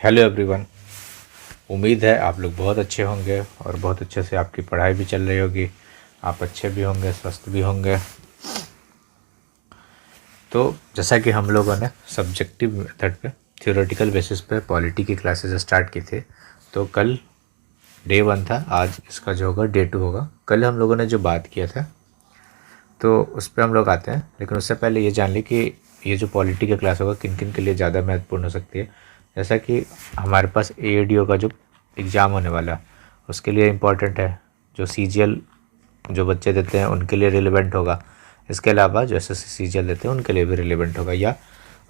Hello everyone. उम्मीद है आप लोग बहुत अच्छे होंगे और बहुत अच्छे से आपकी पढ़ाई भी चल रही होगी। आप अच्छे भी होंगे, स्वस्थ भी होंगे। तो जैसा कि हम लोगों ने सब्जेक्टिव मेथड पे थ्योरेटिकल बेसिस पे पॉलिटी की क्लासेस स्टार्ट की थी। तो कल डे 1 था, आज इसका जो होगा डे 2 होगा। कल हम लोगों ने जो बात किया था तो उस पर हम लोग आते हैं, लेकिन उससे पहले ये जान लें कि ये जो पॉलिटी का क्लास होगा किन किन के लिए ज़्यादा महत्वपूर्ण हो सकती है। जैसा कि हमारे पास एएडीओ का जो एग्ज़ाम होने वाला है उसके लिए इम्पॉर्टेंट है। जो सीजीएल जो बच्चे देते हैं उनके लिए रिलेवेंट होगा। इसके अलावा जो एसएससी सीजीएल देते हैं उनके लिए भी रिलेवेंट होगा। या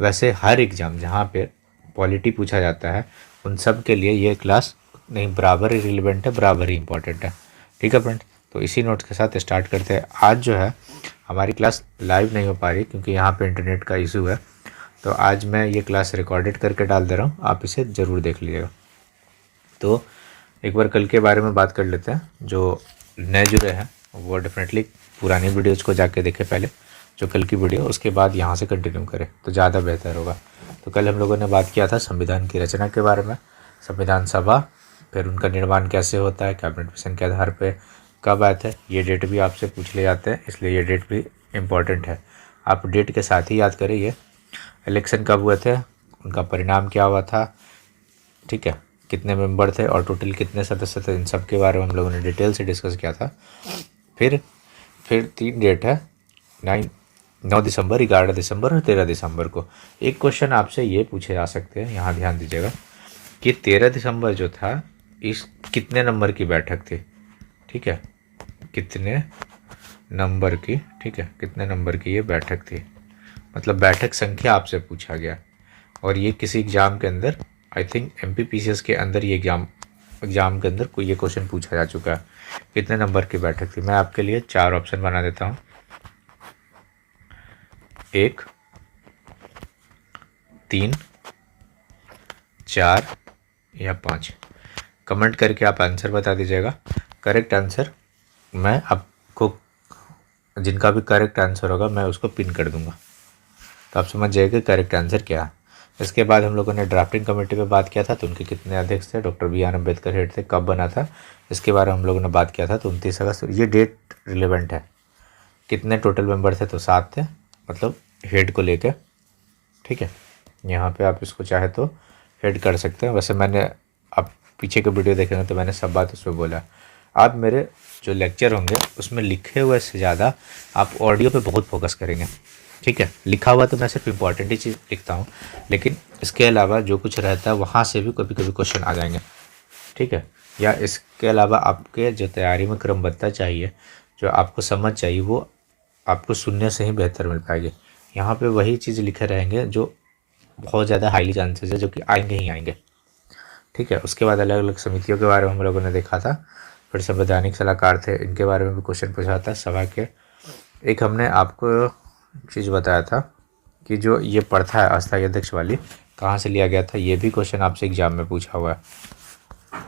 वैसे हर एग्ज़ाम जहाँ पे पॉलिटी पूछा जाता है उन सब के लिए ये क्लास नहीं बराबर ही रिलेवेंट है, बराबर ही इम्पॉर्टेंट है। ठीक है फ्रेंड, तो इसी नोट्स के साथ स्टार्ट करते हैं। आज जो है हमारी क्लास लाइव नहीं हो पा रही क्योंकि यहाँ पे इंटरनेट का इशू है। तो आज मैं ये क्लास रिकॉर्डेड करके डाल दे रहा हूँ, आप इसे ज़रूर देख लीजिएगा। तो एक बार कल के बारे में बात कर लेते हैं। जो नए जुड़े हैं वो डेफिनेटली पुरानी वीडियोज़ को जाके देखें पहले, जो कल की वीडियो, उसके बाद यहाँ से कंटिन्यू करें तो ज़्यादा बेहतर होगा। तो कल हम लोगों ने बात किया था संविधान की रचना के बारे में, संविधान सभा, फिर उनका निर्माण कैसे होता है, कैबिनेट मिशन के आधार पर कब आए थे। ये डेट भी आपसे पूछ ले जाते हैं, इसलिए ये डेट भी इम्पॉर्टेंट है। आप डेट के साथ ही याद करें। ये इलेक्शन कब हुए थे, उनका परिणाम क्या हुआ था, ठीक है, कितने मेंबर थे और टोटल कितने सदस्य थे, इन सब के बारे में हम लोगों ने डिटेल से डिस्कस किया था। फिर फिर 3 डेट है, 9 दिसंबर, 11 दिसंबर और 13 दिसंबर को। एक क्वेश्चन आपसे ये पूछे जा सकते हैं, यहाँ ध्यान दीजिएगा कि 13 दिसंबर जो था इस कितने नंबर की बैठक थी। ठीक है, कितने नंबर की, ठीक है, कितने नंबर की ये बैठक थी, मतलब बैठक संख्या आपसे पूछा गया। और ये किसी एग्ज़ाम के अंदर, आई थिंक एमपीपीसीएस के अंदर ये एग्ज़ाम के अंदर कोई ये क्वेश्चन पूछा जा चुका है। कितने नंबर की बैठक थी। मैं आपके लिए 4 ऑप्शन बना देता हूँ, 1, 3, 4 या 5। कमेंट करके आप आंसर बता दीजिएगा। करेक्ट आंसर मैं आपको, जिनका भी करेक्ट आंसर होगा मैं उसको पिन कर दूंगा, तो आप समझ जाइए कि करेक्ट आंसर क्या है। इसके बाद हम लोगों ने ड्राफ्टिंग कमेटी पे बात किया था, तो उनके कितने अध्यक्ष थे। Doctor B R Ambedkar head थे, कब बना था इसके बारे में हम लोगों ने बात किया था, तो 29 अगस्त। ये डेट रिलेवेंट है। कितने टोटल मेंबर थे, तो 7 थे, मतलब हेड को लेके। ठीक है, यहाँ पे आप इसको चाहे तो हेड कर सकते हैं। वैसे मैंने, आप पीछे के वीडियो देखेंगे तो मैंने सब बात उसमें बोला। आप मेरे जो लेक्चर होंगे उसमें लिखे हुए से ज़्यादा आप ऑडियो पे बहुत फोकस करेंगे। ठीक है, लिखा हुआ तो मैं सिर्फ इम्पॉर्टेंट ही चीज़ लिखता हूँ, लेकिन इसके अलावा जो कुछ रहता है वहाँ से भी कभी कभी क्वेश्चन आ जाएंगे। ठीक है, या इसके अलावा आपके जो तैयारी में क्रमबद्धता चाहिए, जो आपको समझ चाहिए, वो आपको सुनने से ही बेहतर मिल पाएगी। यहाँ पे वही चीज़ लिखे रहेंगे जो बहुत ज़्यादा हाईली चांसेस है जो कि आएंगे ही आएंगे। ठीक है, उसके बाद अलग अलग समितियों के बारे में हम लोगों ने देखा था। फिर संवैधानिक सलाहकार थे, इनके बारे में भी क्वेश्चन पूछा था सभा के। एक हमने आपको चीज़ बताया था कि जो ये प्रथा है अस्थायी अध्यक्ष वाली, कहाँ से लिया गया था, ये भी क्वेश्चन आपसे एग्जाम में पूछा हुआ है।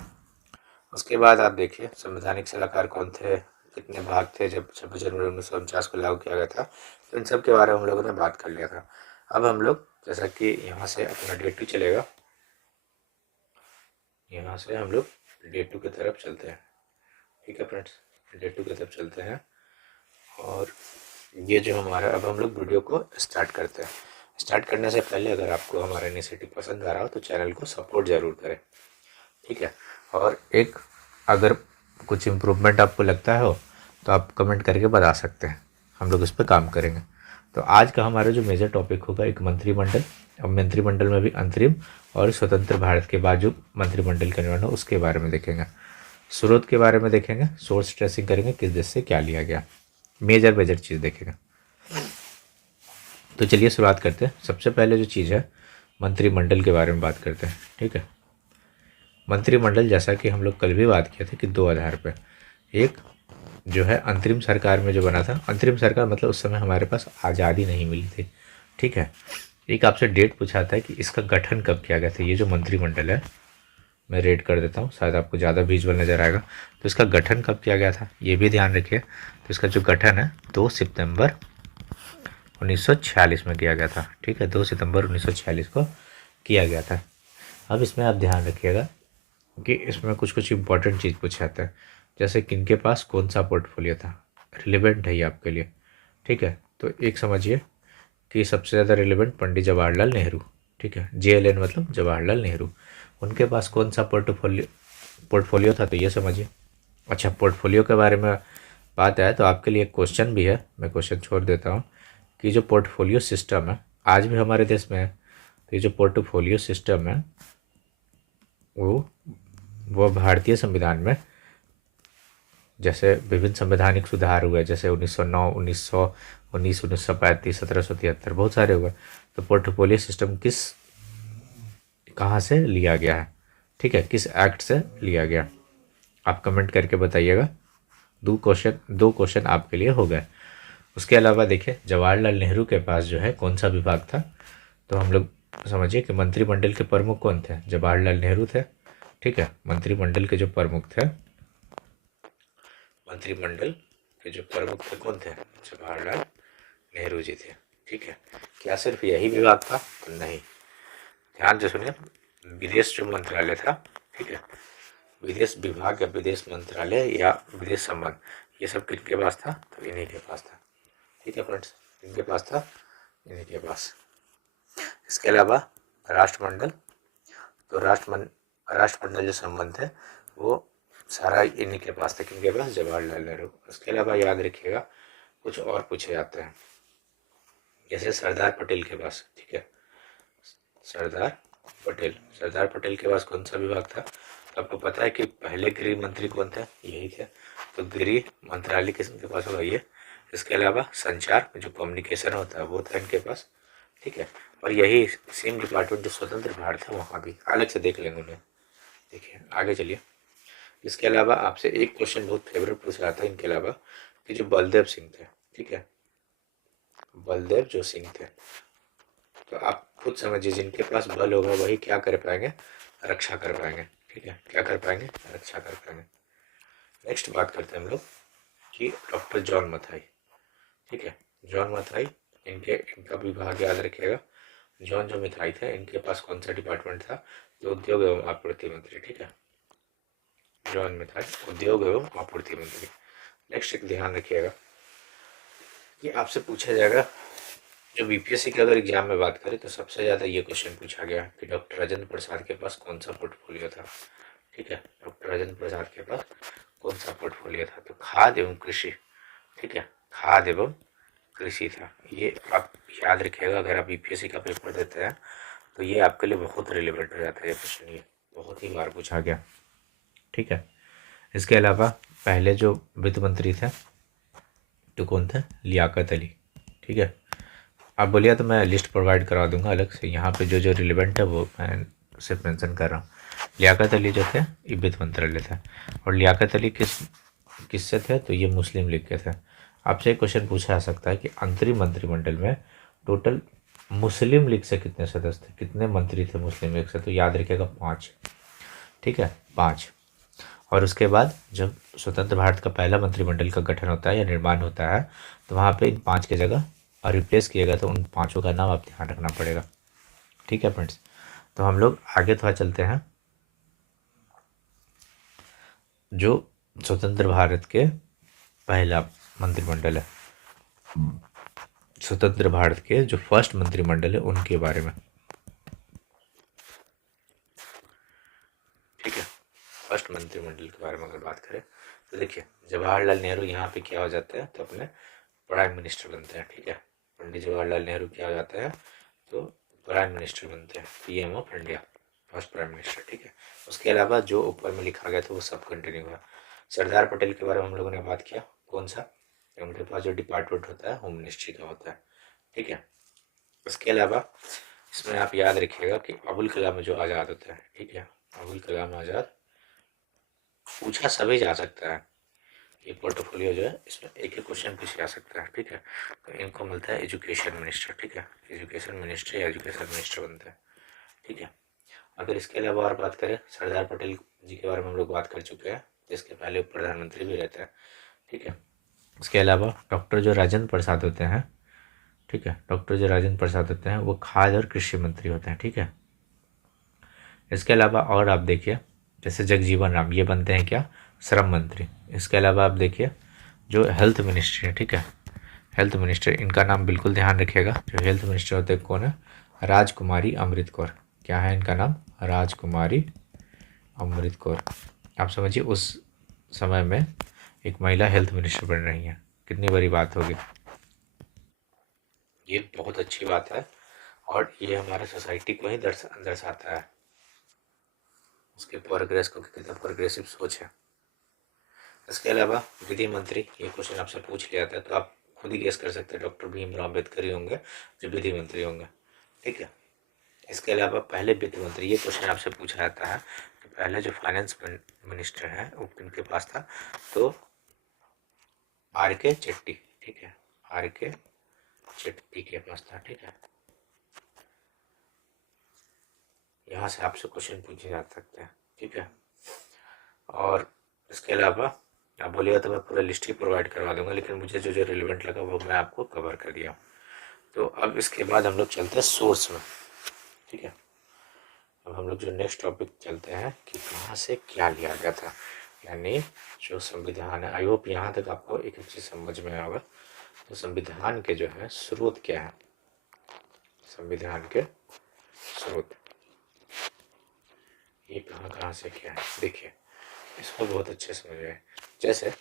उसके बाद आप देखिए संवैधानिक सलाहकार कौन थे, कितने भाग थे जब 26 जनवरी 1949 को लागू किया गया था। तो इन सब के बारे में हम लोगों ने बात कर लिया था। अब हम लोग, जैसा कि यहाँ से अपना डे 2 चलेगा, यहाँ से हम लोग डे 2 की तरफ चलते हैं। ठीक है फ्रेंड्स, डे 2 की तरफ चलते हैं। और ये जो हमारा, अब हम लोग वीडियो को स्टार्ट करते हैं। स्टार्ट करने से पहले अगर आपको हमारा इनिशिएटिव पसंद आ रहा हो तो चैनल को सपोर्ट ज़रूर करें। ठीक है, और एक, अगर कुछ इम्प्रूवमेंट आपको लगता हो तो आप कमेंट करके बता सकते हैं, हम लोग इस पर काम करेंगे। तो आज का हमारा जो मेजर टॉपिक होगा, एक मंत्रिमंडल। अब मंत्रिमंडल में भी अंतरिम और स्वतंत्र भारत के बाद जो मंत्रिमंडल का निर्माण हो उसके बारे में देखेंगे। स्रोत के बारे में देखेंगे, सोर्स ट्रेसिंग करेंगे, किस देश से क्या लिया गया, मेजर मेजर चीज़ देखेंगे। तो चलिए शुरुआत करते हैं। सबसे पहले जो चीज़ है, मंत्रिमंडल के बारे में बात करते हैं। ठीक है, मंत्रिमंडल, जैसा कि हम लोग कल भी बात किए थे कि 2 आधार पर। एक जो है अंतरिम सरकार में जो बना था, अंतरिम सरकार मतलब उस समय हमारे पास आज़ादी नहीं मिली थी। ठीक है, एक आपसे डेट पूछा था कि इसका गठन कब किया गया था। ये जो मंत्रिमंडल है, मैं रेड कर देता हूँ, शायद आपको ज़्यादा विजुअल नज़र आएगा। तो इसका गठन कब किया गया था ये भी ध्यान रखिए। तो इसका जो गठन है 2 सितंबर 1946 में किया गया था। ठीक है, 2 सितंबर 1946 को किया गया था। अब इसमें आप ध्यान रखिएगा कि इसमें कुछ कुछ इंपॉर्टेंट चीज़ पूछा जाता है, जैसे किनके पास कौन सा पोर्टफोलियो था, रिलेवेंट है ये आपके लिए। ठीक है, तो एक समझिए कि सबसे ज़्यादा रिलेवेंट पंडित जवाहरलाल नेहरू। ठीक है, JLN मतलब जवाहरलाल नेहरू, उनके पास कौन सा पोर्टफोलियो था, तो ये समझिए। अच्छा, पोर्टफोलियो के बारे में बात आए तो आपके लिए एक क्वेश्चन भी है, मैं क्वेश्चन छोड़ देता हूँ कि जो पोर्टफोलियो सिस्टम है आज भी हमारे देश में है, तो ये जो पोर्टफोलियो सिस्टम है वो वो भारतीय संविधान में, जैसे विभिन्न संवैधानिक सुधार हुए, जैसे 1909, 1919, 1935, 1773, बहुत सारे हुए। तो पोर्टफोलियो सिस्टम कहाँ से लिया गया है, ठीक है, किस एक्ट से लिया गया, आप कमेंट करके बताइएगा। दो क्वेश्चन आपके लिए हो गए। उसके अलावा देखिए जवाहरलाल नेहरू के पास जो है कौन सा विभाग था, तो हम लोग समझिए कि मंत्रिमंडल के प्रमुख कौन थे, जवाहरलाल नेहरू थे। ठीक है, मंत्रिमंडल के जो प्रमुख थे, मंत्रिमंडल के जो प्रमुख थे कौन थे, जवाहरलाल नेहरू जी थे। ठीक है, क्या सिर्फ यही विभाग था, तो नहीं, ध्यान से सुनिए, विदेश जो मंत्रालय था, ठीक है, विदेश विभाग या विदेश मंत्रालय या विदेश संबंध, ये सब किनके पास था, तो इन्हीं के पास था। ठीक है फ्रेंड्स, इनके पास था, इन्हीं के पास। इसके अलावा राष्ट्रमंडल, तो राष्ट्रमंडल जो संबंध है वो सारा इन्हीं के पास था, किनके पास, जवाहरलाल नेहरू। उसके अलावा याद रखिएगा कुछ और पूछे जाते हैं, जैसे सरदार पटेल के पास, ठीक है, सरदार पटेल के पास कौन सा विभाग था, तो आपको पता है कि पहले गृह मंत्री कौन थे, यही थे, तो गृह मंत्रालय किसके पास होगा, ये। इसके अलावा संचार जो कम्युनिकेशन होता है वो था इनके पास। ठीक है, और यही सेम डिपार्टमेंट जो स्वतंत्र भारत है वहाँ भी अलग से देख लेंगे उन्हें। देखिए आगे चलिए। इसके अलावा आपसे एक क्वेश्चन बहुत फेवरेट पूछा जाता है इनके अलावा, कि जो बलदेव सिंह थे, ठीक है, बलदेव जो सिंह थे, तो आप खुद समझिए जिनके पास बल होगा वही क्या कर पाएंगे, रक्षा कर पाएंगे। ठीक है, क्या कर पाएंगे, रक्षा कर पाएंगे। नेक्स्ट बात करते हैं हम लोग कि डॉक्टर जॉन मथाई। ठीक है, जॉन मथाई, इनका विभाग याद रखिएगा। जॉन जो मिथाई थे इनके पास कौन सा डिपार्टमेंट था, तो उद्योग एवं आपूर्ति मंत्री। ठीक है, जॉन मिथाई उद्योग एवं आपूर्ति मंत्री। नेक्स्ट एक ध्यान रखिएगा कि आपसे पूछा जाएगा, जो बीपीएससी के अगर एग्जाम में बात करें तो सबसे ज़्यादा ये क्वेश्चन पूछा गया कि डॉक्टर राजेंद्र प्रसाद के पास कौन सा पोर्टफोलियो था। ठीक है, डॉक्टर राजेंद्र प्रसाद के पास कौन सा पोर्टफोलियो था, तो खाद्य एवं कृषि। ठीक है, खाद्य एवं कृषि था। ये आप याद रखिएगा, अगर आप बीपीएससी का पेपर देते हैं तो ये आपके लिए बहुत रिलेवेंट हो जाता है ये क्वेश्चन, ये बहुत ही बार पूछा गया। ठीक है, इसके अलावा पहले जो वित्त मंत्री थे तो कौन थे, लियाकत अली। ठीक है, आप बोलिए तो मैं लिस्ट प्रोवाइड करवा दूंगा अलग से, यहाँ पे जो जो रिलेवेंट है वो मैं सिर्फ मेंशन कर रहा हूँ। लियाकत अली जो थे ये वित्त मंत्रालय थे, और लियाकत अली किससे थे, तो ये मुस्लिम लीग के थे। आपसे एक क्वेश्चन पूछा जा सकता है कि अंतरिम मंत्रिमंडल में टोटल मुस्लिम लीग से कितने सदस्य थे, कितने मंत्री थे मुस्लिम लीग से, तो याद रखिएगा 5। ठीक है, 5। और उसके बाद जब स्वतंत्र भारत का पहला मंत्रिमंडल का गठन होता है या निर्माण होता है तो वहाँ पे इन 5 की जगह और रिप्लेस किया गया, तो उन 5 का नाम आप ध्यान रखना पड़ेगा। ठीक है फ्रेंड्स, तो हम लोग आगे थोड़ा चलते हैं। जो स्वतंत्र भारत के पहला मंत्रिमंडल है, स्वतंत्र भारत के जो फर्स्ट मंत्रिमंडल है उनके बारे में। ठीक है, फर्स्ट मंत्रिमंडल के बारे में अगर बात करें तो देखिए जवाहरलाल नेहरू यहाँ पे क्या हो जाता है, तो अपने प्राइम मिनिस्टर बनते हैं। ठीक है, पंडित जवाहरलाल नेहरू क्या हो जाता है, तो प्राइम मिनिस्टर बनते हैं, PM of India, first prime minister. ठीक है, उसके अलावा जो ऊपर में लिखा गया था वो सब कंटिन्यू हुआ। सरदार पटेल के बारे में हम लोगों ने बात किया, कौन सा, उनके पास जो डिपार्टमेंट होता है होम मिनिस्ट्री का होता है। ठीक है, उसके अलावा इसमें आप याद रखिएगा कि अबुल कलाम जो आज़ाद होता है, ठीक है, अबुल कलाम आज़ाद पूछा सभी जा सकता है, ये पोर्टफोलियो जो है इसमें एक एक क्वेश्चन पूछा जा सकता है। ठीक है, तो इनको मिलता है एजुकेशन मिनिस्टर। ठीक है, एजुकेशन मिनिस्टर या एजुकेशन मिनिस्टर बनता है। ठीक है, अगर इसके अलावा और बात करें सरदार पटेल जी के बारे में हम लोग बात कर चुके हैं, जिसके पहले प्रधानमंत्री भी रहते हैं। ठीक है, इसके अलावा डॉक्टर जो राजेंद्र प्रसाद होते हैं, ठीक है, डॉक्टर जो राजेंद्र प्रसाद होते हैं वो खाद्य और कृषि मंत्री होते हैं। ठीक है, इसके अलावा और आप देखिए, जैसे जगजीवन राम, ये बनते हैं क्या, श्रम मंत्री। इसके अलावा आप देखिए जो हेल्थ मिनिस्ट्री है, ठीक है, हेल्थ मिनिस्टर, इनका नाम बिल्कुल ध्यान रखिएगा। जो हेल्थ मिनिस्टर होते हैं कौन है, राजकुमारी अमृत कौर। क्या है इनका नाम, राजकुमारी अमृत कौर। आप समझिए उस समय में एक महिला हेल्थ मिनिस्टर बन रही है, कितनी बड़ी बात होगी। ये बहुत अच्छी बात है और ये हमारे सोसाइटी को ही दर्शाता है, उसके प्रोग्रेस को, कितना प्रोग्रेसिव सोच है। इसके अलावा विधि मंत्री, ये क्वेश्चन आपसे पूछ लिया था तो आप खुद ही गेस कर सकते हैं, डॉक्टर भीमराव अम्बेडकर ही होंगे जो विधि मंत्री होंगे, ठीक है। इसके अलावा पहले वित्त मंत्री, ये क्वेश्चन आपसे पूछा जाता है कि पहले जो फाइनेंस मिनिस्टर है वो किनके पास था, तो आर के जेटली, ठीक है, आर के जेटली के पास था, ठीक है। यहाँ से आपसे क्वेश्चन पूछे जा सकते हैं, ठीक है। और इसके अलावा आप बोलिएगा तो मैं पूरा लिस्ट ही प्रोवाइड करवा दूंगा, लेकिन मुझे जो जो रिलेवेंट लगा वो मैं आपको कवर कर दिया। तो अब इसके बाद हम लोग चलते हैं सोर्स में, ठीक है। अब हम लोग जो नेक्स्ट टॉपिक चलते हैं कि कहाँ से क्या लिया गया था, यानी जो संविधान है। आई होप यहाँ तक आपको एक चीज़ समझ में आएगा। तो संविधान के जो है स्रोत क्या है, संविधान के स्रोत ये कहाँ कहाँ से क्या है, देखिए इसको बहुत अच्छे से समझिए। जैसे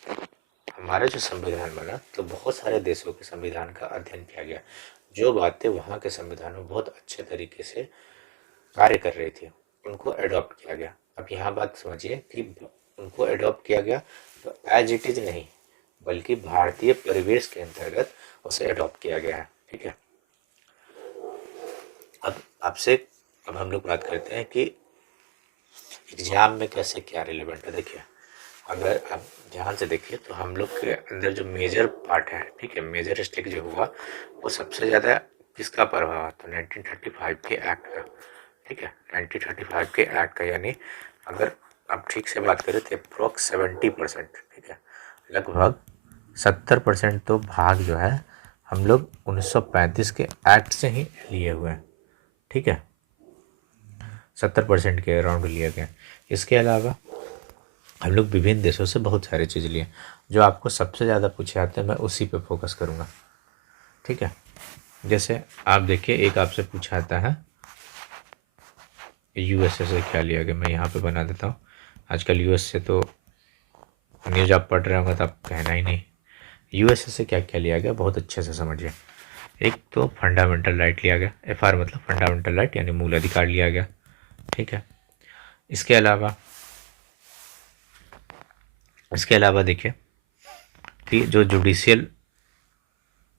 हमारा जो संविधान बना तो बहुत सारे देशों के संविधान का अध्ययन किया गया, जो बातें वहाँ के संविधान में बहुत अच्छे तरीके से कार्य कर रही थी उनको अडॉप्ट किया गया। अब यहाँ बात समझिए कि उनको अडॉप्ट किया गया तो एज इट इज नहीं, बल्कि भारतीय परिवेश के अंतर्गत उसे अडॉप्ट किया गया है, ठीक है। अब आपसे अब हम लोग बात करते हैं कि एग्जाम में कैसे क्या रिलेवेंट है। देखिए अगर आप ध्यान से देखिए तो हम लोग के अंदर जो मेजर पार्ट है, ठीक है, मेजर स्टेक जो हुआ वो सबसे ज़्यादा किसका प्रभाव है, तो 1935 के एक्ट का, ठीक है, 1935 के एक्ट का। यानी अगर आप ठीक से बात करें तो अप्रोक्स 70%, ठीक है, लगभग 70% तो भाग जो है हम लोग 1935 के एक्ट से ही लिए हुए हैं, ठीक है, 70% के अराउंड लिए गए। इसके अलावा हम लोग विभिन्न देशों से बहुत सारी चीज़ लिए, जो आपको सबसे ज़्यादा पूछे जाते हैं मैं उसी पे फोकस करूँगा, ठीक है। जैसे आप देखिए एक आपसे पूछा जाता है यूएसए से क्या लिया गया, मैं यहाँ पे बना देता हूँ। आजकल यूएसए तो न्यूज़ आप पढ़ रहे होंगे तो आप कहना ही नहीं। यूएसए से क्या क्या लिया गया बहुत अच्छे से समझिए। एक तो फंडामेंटल राइट लिया गया, एफआर मतलब फंडामेंटल राइट यानी मूल अधिकार लिया गया, ठीक है। इसके अलावा देखिए कि जो जुडिशियल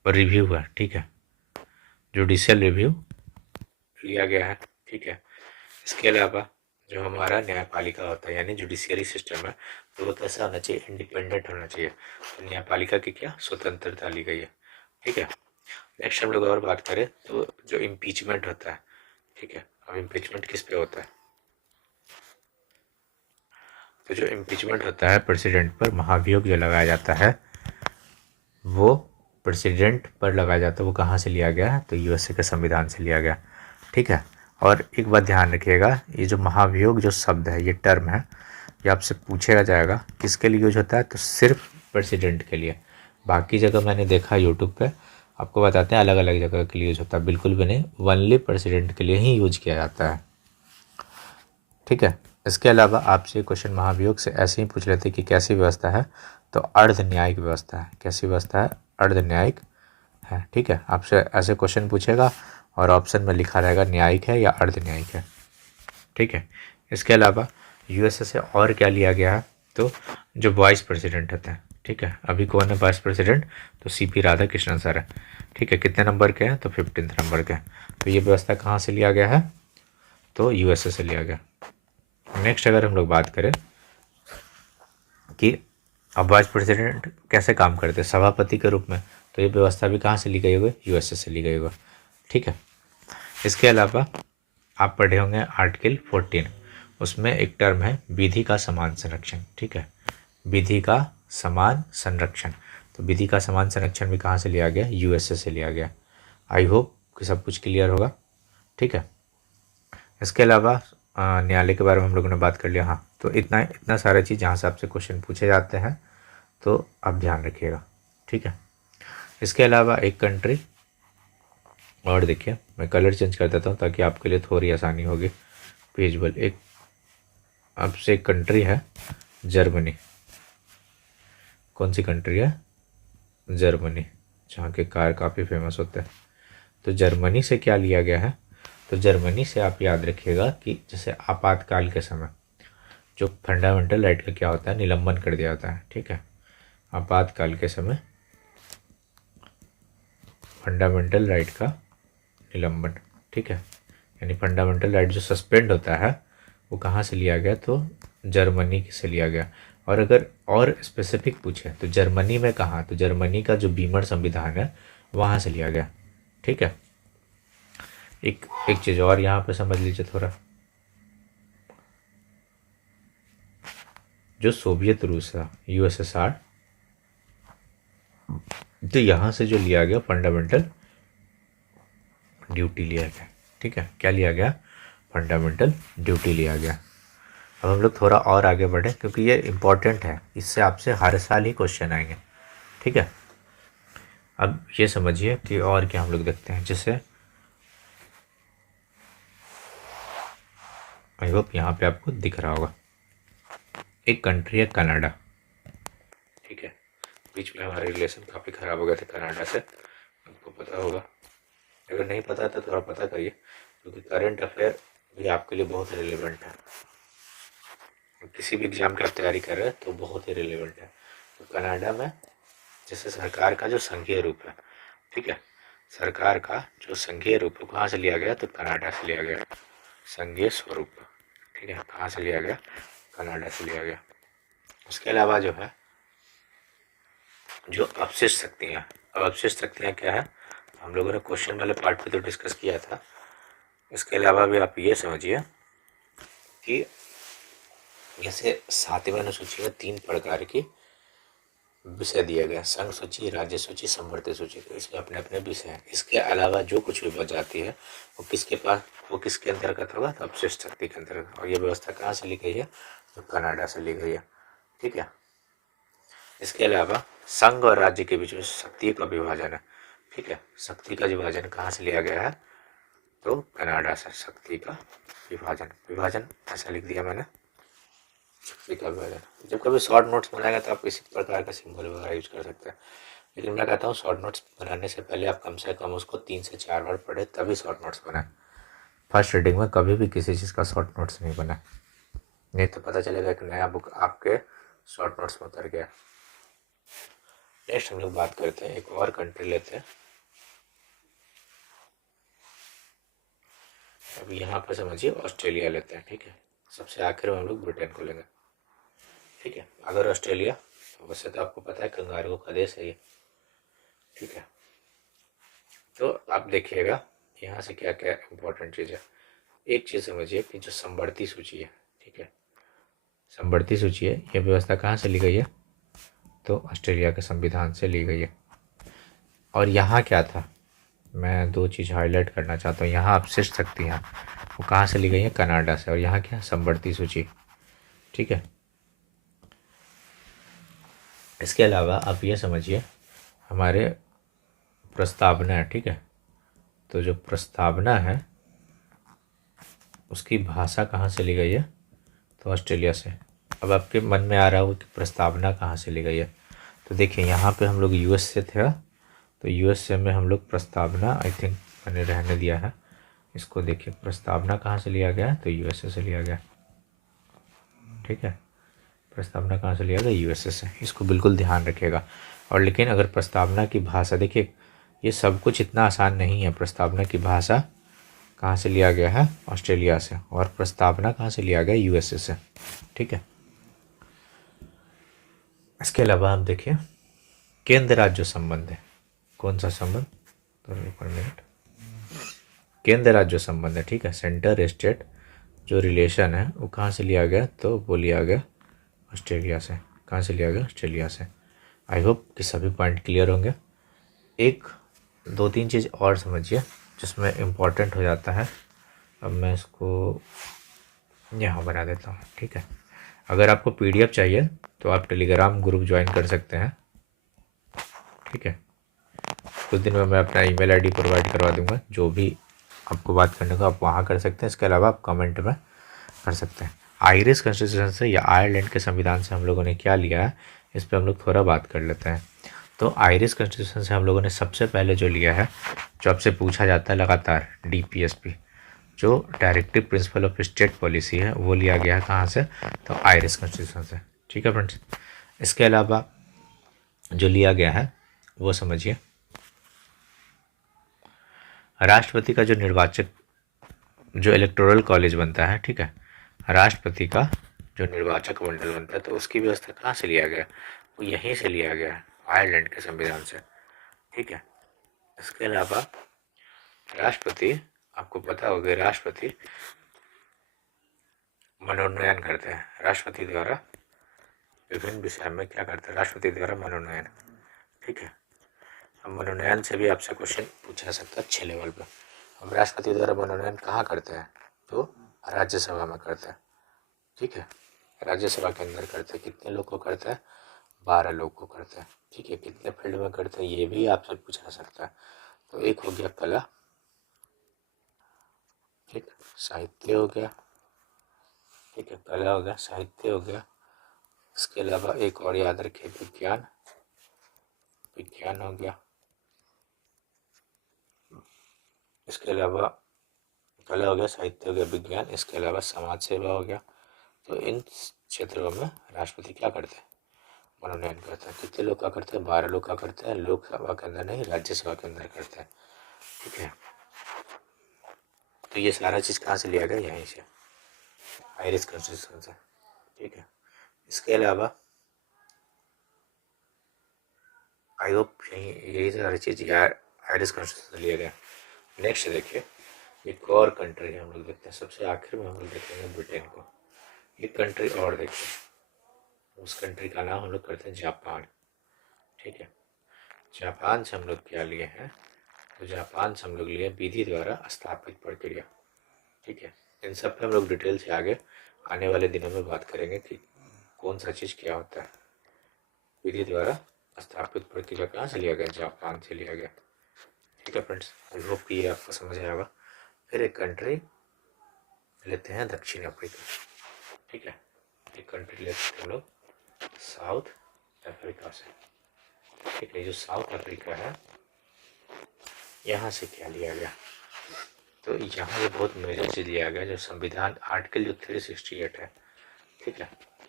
रिव्यू है, ठीक है, जुडिशियल रिव्यू लिया गया है, ठीक है। इसके अलावा जो हमारा न्यायपालिका होता है यानी जुडिशियरी सिस्टम है तो वो कैसा होना चाहिए, इंडिपेंडेंट होना चाहिए। तो न्यायपालिका की क्या स्वतंत्रता ली गई है, ठीक है। नेक्स्ट हम लोग और बात करें तो जो इम्पीचमेंट होता है, ठीक है। अब इम्पीचमेंट किस पे होता है, तो जो इम्पीचमेंट होता है प्रेसिडेंट पर महाभियोग जो लगाया जाता है वो प्रेसिडेंट पर लगाया जाता है, वो कहाँ से लिया गया है, तो यूएसए के संविधान से लिया गया, ठीक है। और एक बात ध्यान रखिएगा, ये जो महाभियोग जो शब्द है, ये टर्म है, ये आपसे पूछेगा जाएगा किसके लिए यूज होता है, तो सिर्फ प्रेसिडेंट के लिए। बाकी जगह मैंने देखा यूट्यूब पे आपको बताते हैं अलग अलग जगह के लिए यूज होता है, बिल्कुल भी नहीं, ओनली प्रेसिडेंट के लिए ही यूज किया जाता है, ठीक है। इसके अलावा आपसे क्वेश्चन महाभियोग से ऐसे ही पूछ लेते कि कैसी व्यवस्था है, तो अर्ध न्यायिक व्यवस्था है। कैसी व्यवस्था है, अर्ध न्यायिक है, ठीक है। आपसे ऐसे क्वेश्चन पूछेगा और ऑप्शन में लिखा रहेगा न्यायिक है या अर्ध न्यायिक है, ठीक है। इसके अलावा यूएसए से और क्या लिया गया है, तो जो वाइस प्रेसिडेंट होते हैं, ठीक है, अभी कौन है वाइस प्रेसिडेंट, तो सीपी राधाकृष्णन सर है, ठीक है। कितने नंबर के हैं, तो 15th नंबर के हैं। तो ये व्यवस्था कहाँ से लिया गया है, तो यूएसए से लिया गया। नेक्स्ट अगर हम लोग बात करें कि अब वाइस प्रेसिडेंट कैसे काम करते हैं सभापति के रूप में, तो ये व्यवस्था भी कहाँ से ली गई होगी, यूएसए से ली गई होगी, ठीक है। इसके अलावा आप पढ़े होंगे आर्टिकल 14, उसमें एक टर्म है विधि का समान संरक्षण, ठीक है, विधि का समान संरक्षण। तो विधि का समान संरक्षण भी कहाँ से लिया गया, यूएसए से लिया गया। आई होप कि सब कुछ क्लियर होगा, ठीक है। इसके अलावा न्यायालय के बारे में हम लोगों ने बात कर लिया। हाँ, तो इतना इतना सारा चीज़ जहाँ से आपसे क्वेश्चन पूछे जाते हैं तो आप ध्यान रखिएगा, ठीक है। इसके अलावा एक कंट्री और देखिए, मैं कलर चेंज कर देता हूँ ताकि आपके लिए थोड़ी आसानी होगी। पेजबल एक आपसे एक कंट्री है जर्मनी। कौन सी कंट्री है? जर्मनी, जहाँ के कार काफ़ी फेमस होते हैं। तो जर्मनी से क्या लिया गया है? तो जर्मनी से आप याद रखिएगा कि जैसे आपातकाल के समय जो फंडामेंटल राइट का क्या होता है, निलंबन कर दिया जाता है, ठीक है। आपातकाल के समय फंडामेंटल राइट का निलंबन, ठीक है। यानी फंडामेंटल राइट जो सस्पेंड होता है वो कहाँ से लिया गया? तो जर्मनी से लिया गया। और अगर और स्पेसिफिक पूछे तो जर्मनी में कहाँ? तो जर्मनी का जो बीमर संविधान है वहाँ से लिया गया, ठीक है। एक एक चीज़ और यहाँ पे समझ लीजिए थोड़ा, जो सोवियत रूस है यूएसएसआर, तो यहाँ से जो लिया गया फंडामेंटल ड्यूटी लिया गया, ठीक है। क्या लिया गया? फंडामेंटल ड्यूटी लिया गया। अब हम लोग थोड़ा और आगे बढ़े क्योंकि ये इम्पोर्टेंट है, इससे आपसे हर साल ही क्वेश्चन आएंगे, ठीक है। अब ये समझिए कि और क्या हम लोग देखते हैं, जैसे आई होप यहाँ पे आपको दिख रहा होगा, एक कंट्री है कनाडा, ठीक है। बीच में हमारे रिलेशन काफ़ी ख़राब हो गए थे कनाडा से, आपको पता होगा। अगर नहीं पता तो थोड़ा पता करिए क्योंकि करंट अफेयर भी आपके लिए बहुत रिलेवेंट है। किसी भी एग्ज़ाम की आप तैयारी कर रहे हैं तो बहुत ही रिलेवेंट है। तो कनाडा में जैसे सरकार का जो संघीय रूप है, ठीक है, सरकार का जो संघीय रूप है कहाँ से लिया गया? तो कनाडा से लिया गया। संघीय स्वरूप, ठीक है, कहाँ से लिया गया? कनाडा से लिया गया। उसके अलावा जो है जो अवशिष्ट शक्तियाँ, अब अवशिष्ट शक्तियाँ क्या है? हम लोगों ने क्वेश्चन वाले पार्ट पे तो डिस्कस किया था। इसके अलावा भी आप ये समझिए कि जैसे 7वें अनुसूची में 3 प्रकार की विषय दिया गया, संघ सूची, राज्य सूची, समवर्ती सूची। तो इसके अपने अपने विषय हैं। इसके अलावा जो कुछ भी बच जाती है वो किसके पास, वो किसके अंतर्गत होगा? तो अपशिष्ट शक्ति के अंतर्गत। और ये व्यवस्था कहाँ से ली गई है? तो कनाडा से ली गई है, ठीक है। इसके अलावा संघ और राज्य के बीच में शक्ति का विभाजन है, ठीक है। शक्ति का विभाजन कहाँ से लिया गया है? तो कनाडा से। शक्ति का विभाजन, विभाजन ऐसा लिख दिया मैंने, शक्ति का विभाजन। जब कभी शॉर्ट नोट्स बनाएगा तो आप किसी प्रकार का सिंबल वगैरह यूज कर सकते हैं, लेकिन मैं कहता हूँ शॉर्ट नोट्स बनाने से पहले आप कम से कम उसको 3 से 4 बार पढ़े तभी शॉर्ट नोट्स बनाए। फर्स्ट रीडिंग में कभी भी किसी चीज़ का शॉर्ट नोट्स नहीं बना, नहीं तो पता चलेगा कि नया बुक आपके शॉर्ट नोट्स में उतर गया। नेक्स्ट हम लोग बात करते हैं, एक और कंट्री लेते हैं। अब यहाँ पर समझिए ऑस्ट्रेलिया लेते हैं, ठीक है। सबसे आखिर में हम लोग ब्रिटेन को लेंगे, ठीक है। अगर ऑस्ट्रेलिया, वैसे तो आपको पता है कंगारू का देश है ये, ठीक है। तो आप देखिएगा यहाँ से क्या क्या इंपॉर्टेंट चीज़ है। एक चीज़ समझिए कि जो समवर्ती सूची है, ठीक है, समवर्ती सूची है, यह व्यवस्था कहाँ से ली गई है? तो ऑस्ट्रेलिया के संविधान से ली गई है। और यहाँ क्या था, मैं 2 चीज़ हाईलाइट करना चाहता हूँ। यहाँ अपशिष्ट शक्तियाँ वो कहाँ से ली गई है? कनाडा से। और यहाँ क्या? समवर्ती सूची, ठीक है। इसके अलावा आप ये समझिए हमारे प्रस्तावना है, ठीक है। तो जो प्रस्तावना है उसकी भाषा कहाँ से ली गई है? तो ऑस्ट्रेलिया से। अब आपके मन में आ रहा हो कि प्रस्तावना कहाँ से ली गई है, तो देखिए यहाँ पे हम लोग यूएस से थे, तो यूएस से में हम लोग प्रस्तावना, आई थिंक मैंने रहने दिया है इसको। देखिए प्रस्तावना कहाँ से लिया गया? तो यूएसए से लिया गया, ठीक है। प्रस्तावना कहाँ से लिया गया? यूएसए से। इसको बिल्कुल ध्यान रखिएगा। और लेकिन अगर प्रस्तावना की भाषा, देखिए ये सब कुछ इतना आसान नहीं है। प्रस्तावना की भाषा कहाँ से लिया गया है? ऑस्ट्रेलिया से। और प्रस्तावना कहाँ से लिया गया? यूएसए से, ठीक है। इसके अलावा आप देखिए केंद्र राज्य संबंध है, कौन सा संबंध? तो एक मिनट, केंद्र राज्य संबंध है, ठीक है। सेंटर स्टेट जो रिलेशन है वो कहाँ से लिया गया? तो वो लिया गया ऑस्ट्रेलिया से। कहाँ से लिया गया? ऑस्ट्रेलिया से। आई होप कि सभी पॉइंट क्लियर होंगे। एक 2-3 चीज़ और समझिए जिसमें इम्पोर्टेंट हो जाता है। अब मैं इसको यहाँ बना देता हूँ, ठीक है। अगर आपको पीडीएफ चाहिए तो आप टेलीग्राम ग्रुप ज्वाइन कर सकते हैं, ठीक है। कुछ दिन में मैं अपना ईमेल आईडी प्रोवाइड करवा दूंगा, जो भी आपको बात करने को आप वहाँ कर सकते हैं। इसके अलावा आप कमेंट में कर सकते हैं। आयरिश कॉन्स्टिट्यूशन से या आयरलैंड के संविधान से हम लोगों ने क्या लिया है, इस पर हम लोग थोड़ा बात कर लेते हैं। तो आयरिश कॉन्स्टिट्यूशन से हम लोगों ने सबसे पहले जो लिया है, जो आपसे पूछा जाता है लगातार, डीपीएसपी, जो directive principle of state policy है, वो लिया गया है कहाँ से, तो आयरिश कॉन्स्टिट्यूशन से, ठीक है फ्रेंड्स। इसके अलावा जो लिया गया है वो समझिए, राष्ट्रपति का जो निर्वाचक, जो इलेक्टोरल कॉलेज बनता है, ठीक है, राष्ट्रपति का जो निर्वाचक मंडल बनता है, तो उसकी व्यवस्था कहाँ से लिया गया, वो यहीं से लिया गया है, आयरलैंड के संविधान से, ठीक है। इसके अलावा राष्ट्रपति, आपको पता होगा राष्ट्रपति मनोनयन करते हैं, राष्ट्रपति द्वारा विभिन्न विषय में क्या करते हैं, राष्ट्रपति द्वारा मनोनयन, ठीक है। अब मनोनयन से भी आपसे क्वेश्चन पूछा सकता है 6 लेवल पर। हम राष्ट्रपति द्वारा मनोनयन कहाँ करते हैं, तो राज्यसभा में करते हैं, ठीक है। राज्यसभा के अंदर करते हैं, कितने लोग को करते हैं, 12 लोग को करते हैं, ठीक है। कितने फील्ड में करते हैं ये भी आपसे पूछा सकता है। तो एक हो गया कला, ठीक, साहित्य हो गया, ठीक है, कला हो गया, साहित्य हो गया। इसके अलावा एक और याद रखिए, विज्ञान, विज्ञान हो गया। इसके अलावा कला हो गया, साहित्य हो गया, विज्ञान। इसके अलावा समाज सेवा हो गया। तो इन क्षेत्रों में राष्ट्रपति क्या करते हैं, मनोनयन करते हैं। कितने लोग का करते हैं, 12 लोग का करते हैं, लोकसभा के अंदर नहीं, राज्यसभा के अंदर करते हैं, ठीक है। तो ये सारा चीज़ कहाँ से लिया गया, यहीं से, आयरिश कॉन्स्टिट्यूशन से, ठीक है। इसके अलावा आई होप यही सारी चीज़ यार आयरिश कॉन्स्टिट्यूशन से लिया गया। नेक्स्ट देखिए, एक और कंट्री है हम लोग देखते हैं, सबसे आखिर में हम लोग देखेंगे ब्रिटेन को। एक कंट्री और देखिए, उस कंट्री का नाम हम लोग करते हैं जापान, ठीक है। जापान से हम लोग क्या लिए हैं, तो जापान से हम लोग लिए विधि द्वारा स्थापित प्रक्रिया, ठीक है। इन सब पे हम लोग डिटेल से आगे आने वाले दिनों में बात करेंगे कि कौन सा चीज़ क्या होता है। विधि द्वारा स्थापित प्रक्रिया कहाँ से लिया गया, जापान से लिया गया, ठीक है फ्रेंड्स। आई होप कि ये आपको समझ आएगा। फिर एक कंट्री लेते हैं दक्षिण अफ्रीका, ठीक है। एक कंट्री लेते हैं हम लोग साउथ अफ्रीका से, ठीक है। जो साउथ अफ्रीका है, यहाँ से क्या लिया गया, तो यहाँ से बहुत मेजर चीज़ लिया गया, जो संविधान आर्टिकल जो 368 है, ठीक है।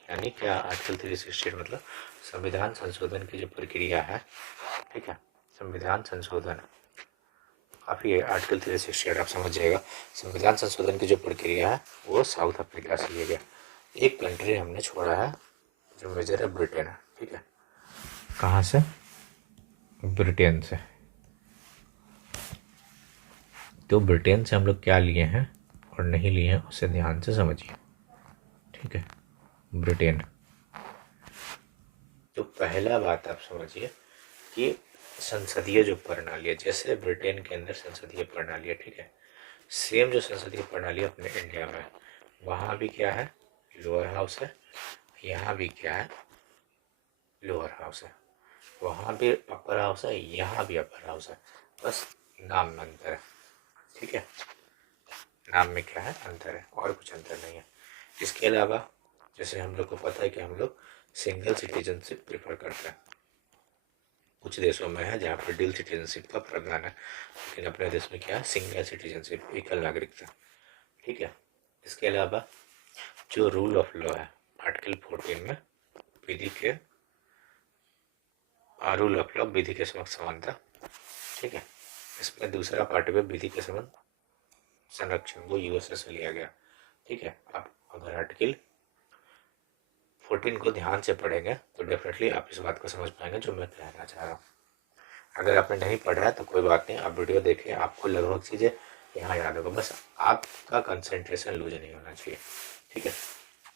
यानी क्या आर्टिकल 368 मतलब संविधान संशोधन की जो प्रक्रिया है, ठीक है, संविधान संशोधन काफ़ी है, आर्टिकल 368 आप समझ जाएगा। संविधान संशोधन की जो प्रक्रिया है वो साउथ अफ्रीका से लिया गया। एक कंट्री हमने छोड़ा है जो मेजर है, ब्रिटेन है, ठीक है। कहाँ से, ब्रिटेन से। तो ब्रिटेन से हम लोग क्या लिए हैं और नहीं लिए हैं उसे ध्यान से समझिए, ठीक है। ब्रिटेन, तो पहला बात आप समझिए कि संसदीय जो प्रणाली है, जैसे ब्रिटेन के अंदर संसदीय प्रणाली है, ठीक है, सेम जो संसदीय प्रणाली अपने इंडिया में, वहाँ भी क्या है, लोअर हाउस है, यहाँ भी क्या है, लोअर हाउस है। वहाँ भी अपर हाउस है, यहाँ भी अपर हाउस है, बस नाम में अंतर है, ठीक है। नाम में क्या है, अंतर है, और कुछ अंतर नहीं है। इसके अलावा जैसे हम लोग को पता है कि हम लोग सिंगल सिटीजनशिप प्रेफर करते हैं। कुछ देशों में है जहाँ पर डुअल सिटीजनशिप का प्रावधान है, लेकिन अपने देश में क्या है, सिंगल सिटीजनशिप, एकल नागरिकता, ठीक है। इसके अलावा जो रूल ऑफ लॉ है, आर्टिकल 14 में विधि के, रूल ऑफ लॉ, विधि के समक्ष समानता, ठीक है। इसमें दूसरा पार्ट में विधि के संबंध संरक्षण, वो यूएसए से लिया गया, ठीक है। आप अगर आर्टिकल 14 को ध्यान से पढ़ेंगे तो डेफिनेटली आप इस बात को समझ पाएंगे जो मैं कहना चाह रहा हूँ। अगर आपने नहीं पढ़ा है तो कोई बात नहीं, आप वीडियो देखें, आपको लगभग चीज़ें यहाँ याद होगा, बस आपका कंसंट्रेशन लूज नहीं होना चाहिए, ठीक है।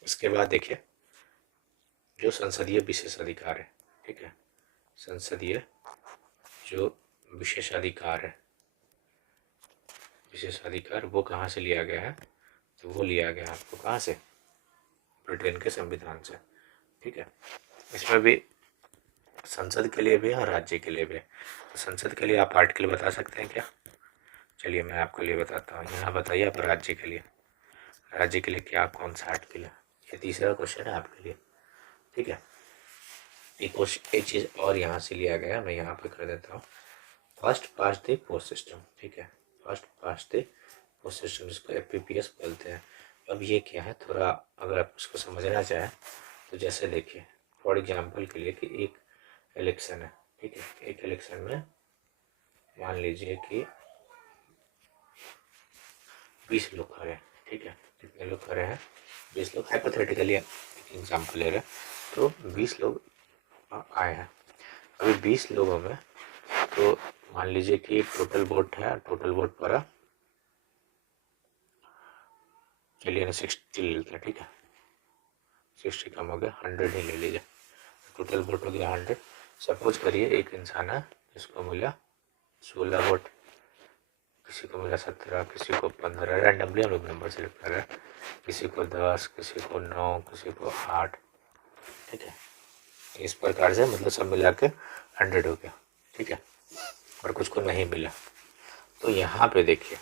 इसके बाद देखिए जो संसदीय विशेषाधिकार है, ठीक है, संसदीय जो विशेषाधिकार है, विशेषाधिकार वो कहाँ से लिया गया है, तो वो लिया गया आपको कहाँ से, ब्रिटेन के संविधान से। ठीक है, इसमें भी संसद के लिए भी है और राज्य के लिए भी है। तो संसद के लिए आप आर्टिकल बता सकते हैं क्या? चलिए मैं आपके लिए बताता हूँ। यहाँ बताइए आप राज्य के लिए, राज्य के लिए क्या कौन सा आर्टिकल है? ये तीसरा क्वेश्चन है आपके लिए। ठीक है, एक चीज़ और यहाँ से लिया गया, मैं यहाँ पे कर देता हूँ। First past the post system. ठीक है, first past the post system, जिसको FPPS बोलते हैं। अब ये क्या है, थोड़ा अगर आप उसको समझना चाहें तो जैसे देखिए, फॉर एग्जाम्पल के लिए कि एक इलेक्शन है। ठीक है, एक इलेक्शन में मान लीजिए कि 20 लोग खड़े हैं। ठीक है, कितने लोग खड़े हैं? 20 लोग, हाइपोथेटिकली एग्जाम्पल ले रहे हैं। तो 20 लोग आए हैं। अभी 20 लोगों में तो मान लीजिए कि टोटल वोट है, टोटल वोट पड़ा, चलिए ना 60 ले लेते हैं। ठीक है, 60 कम हो गया, 100 ही ले लीजिए। टोटल वोट हो गया 100। सपोज करिए एक इंसान है जिसको मिला 16 वोट, किसी को मिला 17, किसी को 15, रैंडमली हम लोग नंबर सेलेक्ट कर रहे हैं, किसी को 10, किसी को 9, किसी को 8। ठीक है, इस प्रकार से मतलब सब मिला के 100 हो गया। ठीक है, और कुछ को नहीं मिला। तो यहाँ पे देखिए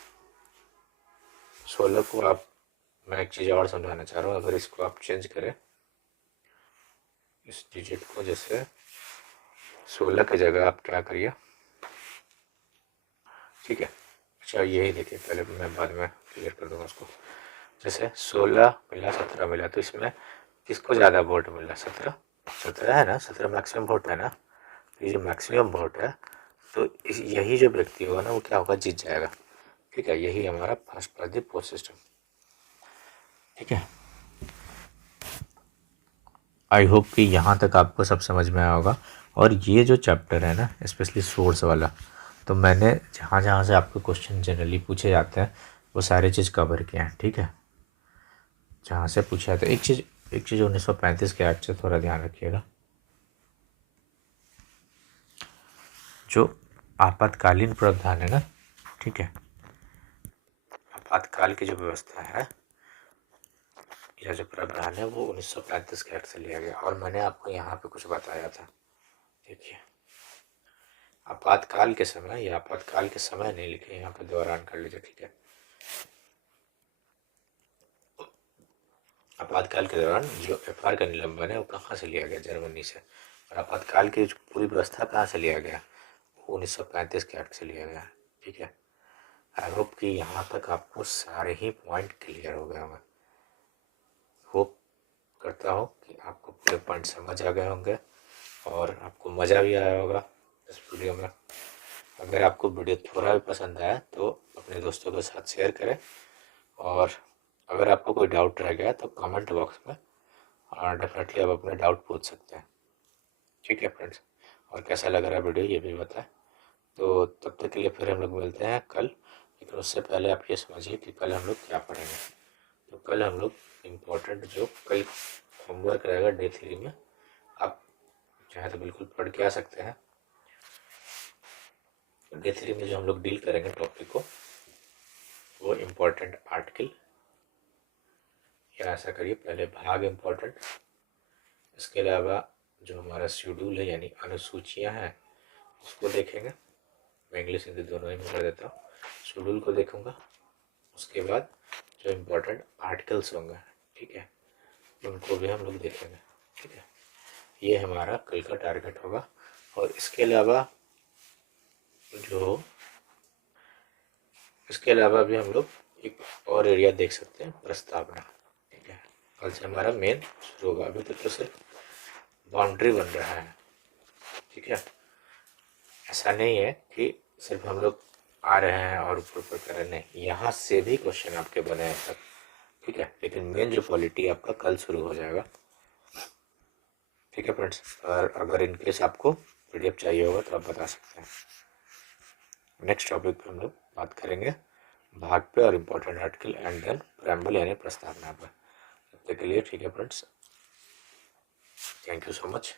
16 को आप, मैं एक चीज़ और समझाना चाह रहा हूँ। अगर इसको आप चेंज करें, इस डिजिट को, जैसे 16 की जगह आप क्या करिए। ठीक है, अच्छा यही देखिए, पहले मैं बाद में क्लियर कर दूंगा उसको। जैसे 16 मिला, 17 मिला, तो इसमें किसको ज़्यादा वोट मिला? 17 है ना, 17 मैक्सिमम वोट है ना। तो ये जो मैक्सिमम वोट है, तो यही जो व्यक्ति होगा ना, वो क्या होगा, जीत जाएगा। ठीक है, यही हमारा first past the post system. ठीक है, आई होप कि यहाँ तक आपको सब समझ में आया होगा। और ये जो चैप्टर है ना, स्पेशली सोर्स वाला, तो मैंने जहाँ जहाँ से आपको क्वेश्चन जनरली पूछे जाते हैं वो सारी चीज़ कवर किया है। ठीक है, जहाँ से पूछा जाता है, एक चीज़ 1935 के एक्ट से थोड़ा ध्यान रखिएगा। जो आपातकालीन प्रावधान है ना, ठीक है, आपातकाल की जो व्यवस्था है या जो प्रावधान है, वो 1935 के एक्ट से लिया गया। और मैंने आपको यहाँ पे कुछ बताया था, देखिए, आपातकाल के समय, या आपातकाल के समय नहीं लिखे, यहाँ पे दौरान कर लीजिए। ठीक है, आपातकाल के दौरान जो FR का निलंबन है वो कहाँ से लिया गया? जर्मनी से। और आपातकाल की जो पूरी व्यवस्था कहाँ से लिया गया? 1935 के एक्ट से लिया गया। ठीक है, आई होप कि यहाँ तक आपको सारे ही पॉइंट क्लियर हो गए होंगे। होप करता हूँ कि आपको पूरे पॉइंट समझ आ गए होंगे और आपको मज़ा भी आया होगा इस वीडियो में। अगर आपको वीडियो थोड़ा भी पसंद आया तो अपने दोस्तों के साथ शेयर करें, और अगर आपको कोई डाउट रह गया तो कमेंट बॉक्स में डेफिनेटली आप अपने डाउट पूछ सकते हैं। ठीक है फ्रेंड्स, और कैसा लग रहा है वीडियो ये भी बताएं। तो तब तक के लिए फिर हम लोग मिलते हैं कल, लेकिन उससे पहले आप ये समझिए कि कल हम लोग क्या पढ़ेंगे। तो कल हम लोग इम्पोर्टेंट जो कल होमवर्क रहेगा डे 3 में, आप चाहे तो बिल्कुल पढ़ के आ सकते हैं। डे 3 में जो हम लोग डील करेंगे टॉपिक को, वो इम्पोर्टेंट आर्टिकल, या ऐसा करिए पहले भाग इम्पोर्टेंट, इसके अलावा जो हमारा शेड्यूल है यानी अनुसूचियाँ हैं उसको देखेंगे। मैं इंग्लिश हिंदी दोनों ही में कर देता हूँ। शेड्यूल को देखूँगा, उसके बाद जो इम्पोर्टेंट आर्टिकल्स होंगे, ठीक है, उनको भी हम लोग देखेंगे। ठीक है, ये हमारा कल का टारगेट होगा। और इसके अलावा भी हम लोग एक और एरिया देख सकते हैं, प्रस्तावना। ठीक है, कल से हमारा मेन शुरू होगा। अभी तक तो सिर्फ बाउंड्री बन रहा है। ठीक है, ऐसा नहीं है कि सिर्फ हम लोग आ रहे हैं और ऊपर ऊपर कर रहे हैं, नहीं, यहाँ से भी क्वेश्चन आपके बने हैं तक। ठीक है, लेकिन मेन जो पॉलिटी आपका कल शुरू हो जाएगा। ठीक है फ्रेंड्स, और अगर इनकेस आपको PDF चाहिए होगा तो आप बता सकते हैं। नेक्स्ट टॉपिक पे हम लोग बात करेंगे भाग पे और important article and then preamble यानी प्रस्तावना पर। तब तक के लिए ठीक है friends, thank you so much.